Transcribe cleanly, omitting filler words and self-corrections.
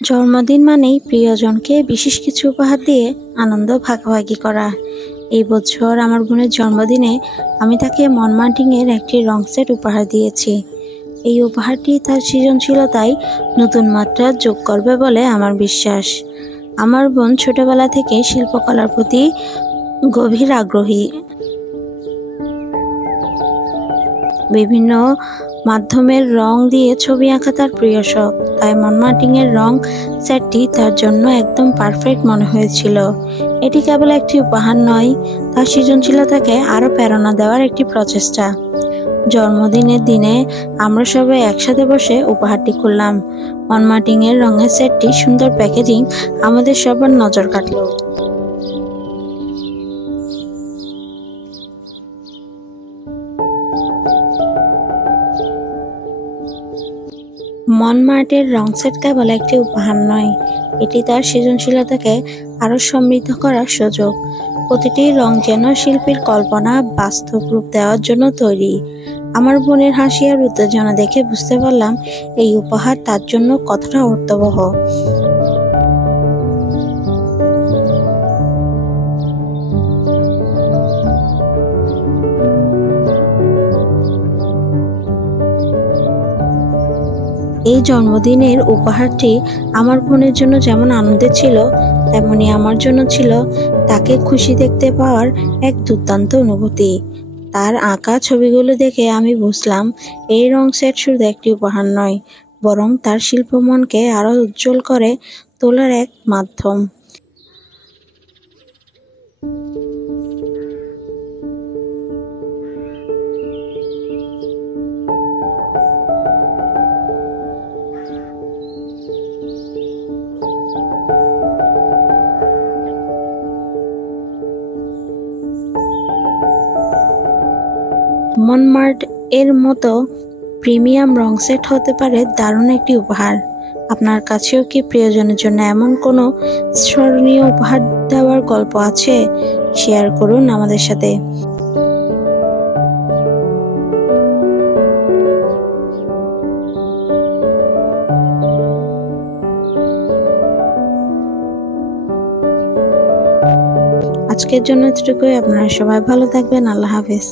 জন্মদিন মানেই প্রিয়জনকে বিশেষ কিছু উপহার দিয়ে আনন্দ ভাগাভাগি করা। এই বছর আমার বোনের জন্মদিনে আমি তাকে মনমার্টিংয়ের একটি রং সেট উপহার দিয়েছি। এই উপহারটি তার সৃজনশীলতায় নতুন মাত্রা যোগ করবে বলে আমার বিশ্বাস। আমার বোন ছোটবেলা থেকে শিল্পকলার প্রতি গভীর আগ্রহী। বিভিন্ন মাধ্যমের রং দিয়ে ছবি আঁকা তার প্রিয় শখ, তাই মনমার্টিংয়ের রং সেটটি তার জন্য একদম পারফেক্ট মনে হয়েছিল। এটি কেবল একটি উপহার নয়, তার সৃজনশীলতাকে আরও প্রেরণা দেওয়ার একটি প্রচেষ্টা। জন্মদিনের দিনে আমরা সবাই একসাথে বসে উপহারটি খুললাম। মনমার্টিংয়ের রঙের সেটটি সুন্দর প্যাকেজিং আমাদের সবার নজর কাটল। মনমার্টের রং সেট কেবল একটি উপহার নয়, এটি তার সৃজনশীলতাকে আরও সমৃদ্ধ করার সুযোগ। প্রতিটি রং যেন শিল্পীর কল্পনা বাস্তব রূপ দেওয়ার জন্য তৈরি। আমার বোনের হাসি আর উত্তেজনা দেখে বুঝতে পারলাম এই উপহার তার জন্য কতটা অর্থবহ। এই জন্মদিনের উপহারটি আমার বোনের জন্য যেমন আনন্দের ছিল, তেমনি আমার জন্য ছিল তাকে খুশি দেখতে পাওয়ার এক দুর্দান্ত অনুভূতি। তার আঁকা ছবিগুলো দেখে আমি বুঝলাম এই রং সেট শুধু একটি উপহার নয়, বরং তার শিল্প মনকে আরও উজ্জ্বল করে তোলার এক মাধ্যম। মনমার্ট এর মতো প্রিমিয়াম রং সেট হতে পারে দারুণ একটি উপহার। আপনার কাছেও কি প্রিয়জনের জন্য এমন কোনো স্মরণীয় উপহার দেওয়ার গল্প আছে? শেয়ার করুন আমাদের সাথে। আজকের জন্য এতটুকুই। আপনারা সবাই ভালো থাকবেন। আল্লাহ হাফেজ।